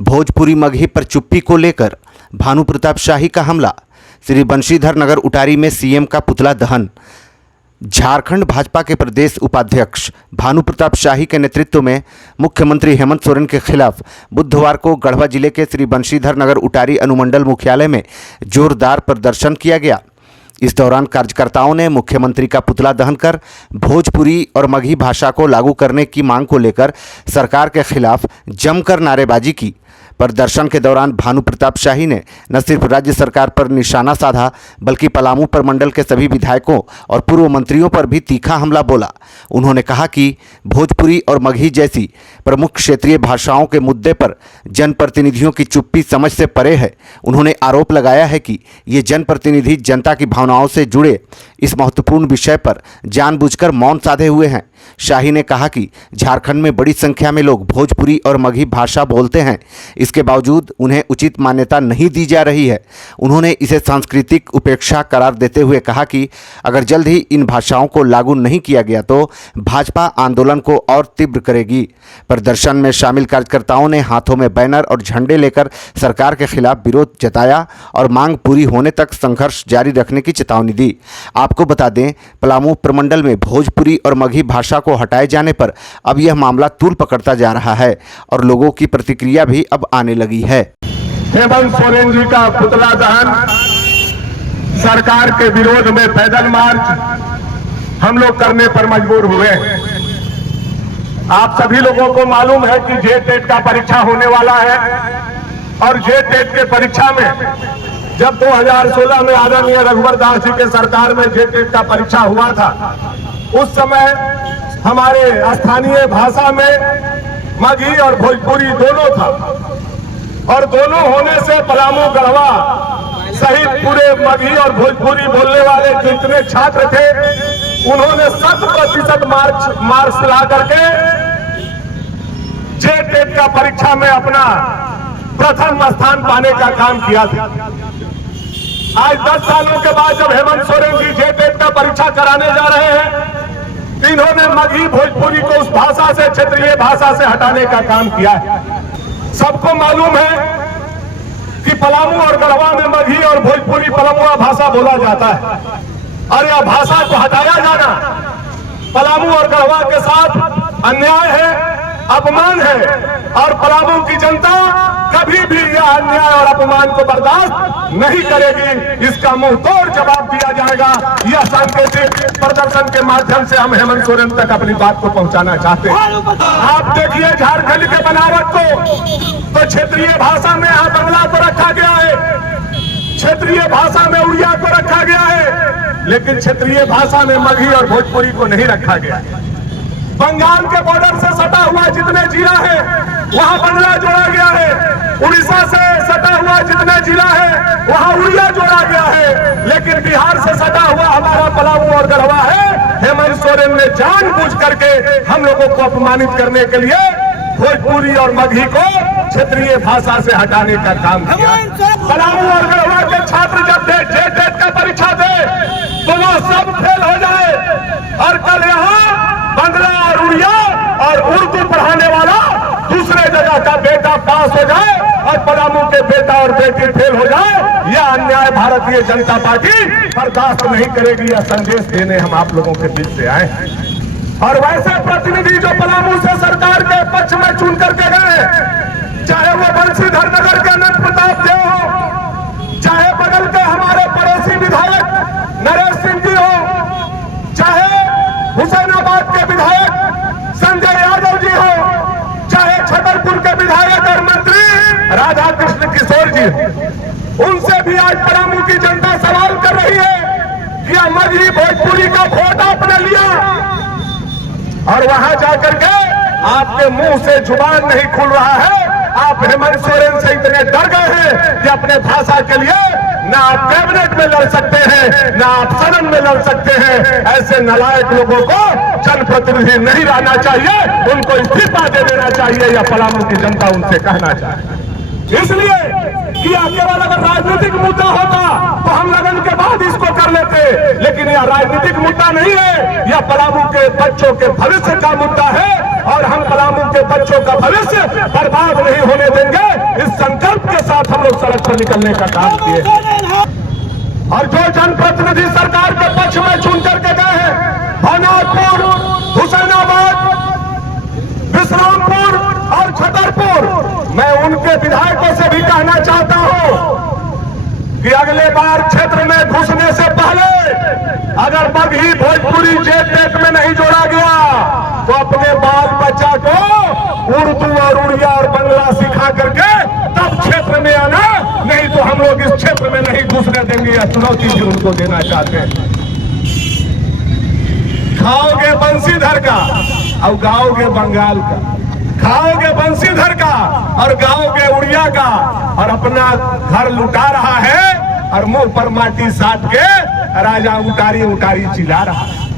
भोजपुरी मगही पर चुप्पी को लेकर भानु प्रताप शाही का हमला। श्री बंशीधर नगर उटारी में सीएम का पुतला दहन। झारखंड भाजपा के प्रदेश उपाध्यक्ष भानु प्रताप शाही के नेतृत्व में मुख्यमंत्री हेमंत सोरेन के खिलाफ बुधवार को गढ़वा जिले के श्री बंशीधर नगर उटारी अनुमंडल मुख्यालय में जोरदार प्रदर्शन किया गया। इस दौरान कार्यकर्ताओं ने मुख्यमंत्री का पुतला दहन कर भोजपुरी और मगही भाषा को लागू करने की मांग को लेकर सरकार के खिलाफ जमकर नारेबाजी की। प्रदर्शन के दौरान भानु प्रताप शाही ने न सिर्फ राज्य सरकार पर निशाना साधा, बल्कि पलामू प्रमंडल के सभी विधायकों और पूर्व मंत्रियों पर भी तीखा हमला बोला। उन्होंने कहा कि भोजपुरी और मगही जैसी प्रमुख क्षेत्रीय भाषाओं के मुद्दे पर जनप्रतिनिधियों की चुप्पी समझ से परे है। उन्होंने आरोप लगाया है कि ये जनप्रतिनिधि जनता की भावनाओं से जुड़े इस महत्वपूर्ण विषय पर जानबूझकर मौन साधे हुए हैं। शाही ने कहा कि झारखंड में बड़ी संख्या में लोग भोजपुरी और मगही भाषा बोलते हैं, इसके बावजूद उन्हें उचित मान्यता नहीं दी जा रही है। उन्होंने इसे सांस्कृतिक उपेक्षा करार देते हुए कहा कि अगर जल्द ही इन भाषाओं को लागू नहीं किया गया तो भाजपा आंदोलन को और तीव्र करेगी। प्रदर्शन में शामिल कार्यकर्ताओं ने हाथों में बैनर और झंडे लेकर सरकार के खिलाफ विरोध जताया और मांग पूरी होने तक संघर्ष जारी रखने की चेतावनी दी। आपको बता दें, पलामू प्रमंडल में भोजपुरी और मगही भाषा को हटाए जाने पर अब यह मामला तूल पकड़ता जा रहा है और लोगों की प्रतिक्रिया भी अब आने लगी है। हेमंत सोरेन जी का पुतला दहन, सरकार के विरोध में पैदल मार्च हम लोग करने पर मजबूर हुए। आप सभी लोगों को मालूम है कि जेटेट का परीक्षा होने वाला है और जेटेट के परीक्षा में जब 2016 में आदरणीय रघुवर दास जी के सरकार में जेटेट का परीक्षा हुआ था, उस समय हमारे स्थानीय भाषा में मगही और भोजपुरी दोनों था और दोनों होने से पलामू गढ़वा सहित पूरे मगही और भोजपुरी बोलने वाले जितने छात्र थे उन्होंने 100% मार्क्स ला करके जेटेट का परीक्षा में अपना प्रथम स्थान पाने का काम किया था। आज 10 सालों के बाद जब हेमंत सोरेन जी जेटेट का परीक्षा कराने जा रहे हैं, इन्होंने मगही भोजपुरी को उस भाषा से, क्षेत्रीय भाषा से हटाने का काम किया है। सबको मालूम है कि पलामू और गढ़वा में मगही और भोजपुरी पलामुआ भाषा बोला जाता है और यह भाषा को हटाया जाना पलामू और गढ़वा के साथ अन्याय है, अपमान है और पलामू की जनता कभी भी यह अन्याय और अपमान को बर्दाश्त नहीं करेगी। इसका मुंह तोड़ जवाब दिया जाएगा। यह सांकेतिक प्रदर्शन के माध्यम से हम हेमंत सोरेन तक अपनी बात को पहुंचाना चाहते हैं। आप देखिए झारखंड के बनावट को, तो क्षेत्रीय भाषा में यहाँ बंगला को रखा गया है, क्षेत्रीय भाषा में उड़िया को रखा गया है, लेकिन क्षेत्रीय भाषा में मगही और भोजपुरी को नहीं रखा गया है। बंगाल के बॉर्डर से सटा हुआ जितने जिला है वहां बंगला जोड़ा गया है, उड़ीसा से सटा हुआ जितने जिला है वहां उड़िया जोड़ा गया है, लेकिन बिहार से सटा हुआ हमारा पलामू और गढ़वा है। हेमंत सोरेन ने जानबूझ करके हम लोगों को अपमानित करने के लिए भोजपुरी और मगही को क्षेत्रीय भाषा से हटाने का काम किया। पलामू और गढ़वा के छात्र जब जेटेट का परीक्षा दे तो वो सब फेल हो जाए और कल यहाँ बंगला और उड़िया और उर्दू पढ़ाने वाला दूसरे जगह का बेटा पास हो जाए और पलामू के बेटा और बेटी फेल हो जाए, यह अन्याय भारतीय जनता पार्टी बर्दाश्त नहीं करेगी। यह संदेश देने हम आप लोगों के बीच से आए हैं। और वैसे प्रतिनिधि जो पलामू से सरकार के पक्ष में चुन करके गए, चाहे वो बंशीधर नगर के अनंत प्रताप देव हो, चाहे बगल के हमारे पड़ोसी विधायक नरेश सिंह जी हो, चाहे हुसैनाबाद के विधायक संजय यादव जी हो, चाहे छतरपुर के विधायक और मंत्री राधा कृष्ण किशोर जी, उनसे भी आज पलामू की जनता सवाल कर रही है कि मगही भोजपुरी का वोट आपने लिया और वहां जाकर के आपके मुंह से जुबान नहीं खुल रहा है। आप हेमंत सोरेन से इतने डर गए हैं कि अपने भाषा के लिए ना आप कैबिनेट में लड़ सकते हैं, ना आप सदन में लड़ सकते हैं। ऐसे नालायक लोगों को जनप्रतिनिधि नहीं रहना चाहिए, उनको इस्तीफा दे देना चाहिए, या पलामू की जनता उनसे कहना चाहिए। इसलिए कि केवल अगर राजनीतिक मुद्दा होता तो हम लगन के बाद इसको कर लेते, लेकिन यह राजनीतिक मुद्दा नहीं है, यह पलामू के बच्चों के भविष्य का मुद्दा है और हम पलामू के बच्चों का भविष्य बर्बाद नहीं होने देंगे। लोग सड़क पर निकलने का काम किए। और जो जनप्रतिनिधि सरकार के पक्ष में चुन करके गए हैं, भानापुर, हुसैनाबाद, विश्रामपुर और छतरपुर, मैं उनके विधायकों से भी कहना चाहता हूं कि अगले बार क्षेत्र में घुसने से पहले अगर बगही भोजपुरी जेटेक में नहीं जोड़ा गया तो अपने बाल बच्चा को उर्दू और उड़िया और बंगला सिखा करके तब क्षेत्र में आना, नहीं तो हम लोग इस क्षेत्र में नहीं घुसने देंगे। यह चुनौती भी उनको देना चाहते हैं। खाओगे बंसीधर का और गाओगे बंगाल का, खाओगे बंसीधर का और गाओगे उड़िया का, और अपना घर लुटा रहा है और मुंह पर माटी साट के राजा उटारी उटारी चिल्ला रहा है।